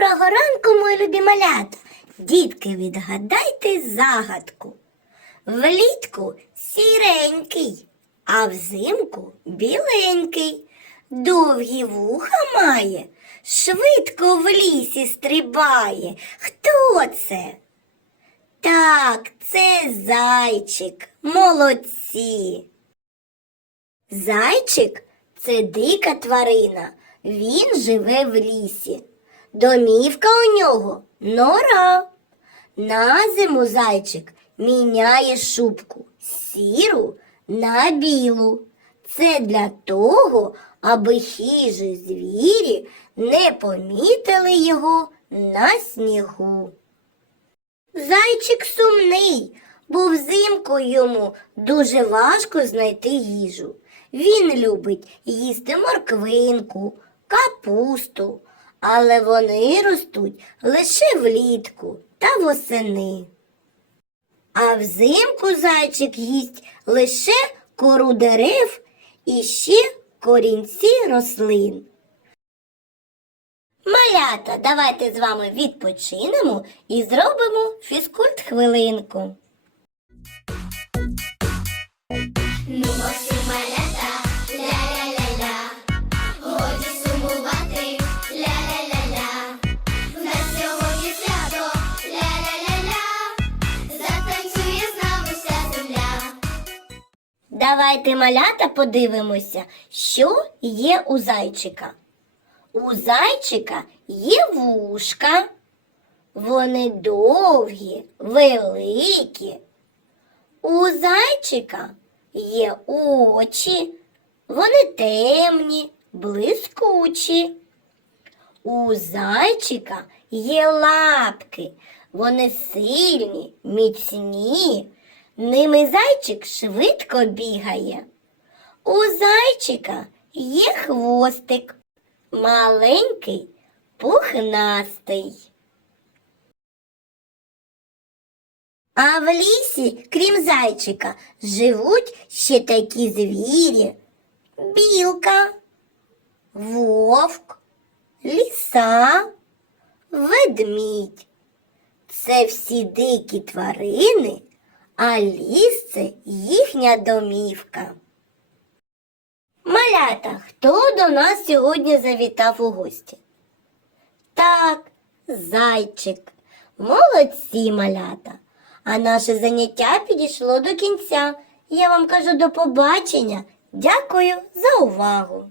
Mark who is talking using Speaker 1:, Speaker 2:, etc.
Speaker 1: Доброго ранку, мої любі малята. Дітки, відгадайте загадку. Влітку сіренький, а взимку біленький. Довгі вуха має, швидко в лісі стрибає. Хто це? Так, це зайчик. Молодці. Зайчик це дика тварина. Він живе в лісі. Домівка у нього нора. На зиму зайчик міняє шубку сіру на білу. Це для того, аби хижі звірі не помітили його на снігу. Зайчик сумний, бо взимку йому дуже важко знайти їжу. Він любить їсти морквинку, капусту, але вони ростуть лише влітку та восени. А взимку зайчик їсть лише кору дерев і ще корінці рослин. Малята, давайте з вами відпочинемо і зробимо фізкульт хвилинку. Давайте малята подивимося, що є у зайчика. У зайчика є вушка. Вони довгі, великі. У зайчика є очі, вони темні, блискучі. У зайчика є лапки, вони сильні, міцні. Ними зайчик швидко бігає. У зайчика є хвостик, маленький, пухнастий. А в лісі, крім зайчика, живуть ще такі звірі. Білка, вовк, ліса, ведмідь. Це всі дикі тварини, а ліс це їхня домівка. Малята, хто до нас сьогодні завітав у гості? Так, зайчик. Молодці малята. А наше заняття підійшло до кінця. Я вам кажу до побачення. Дякую за увагу.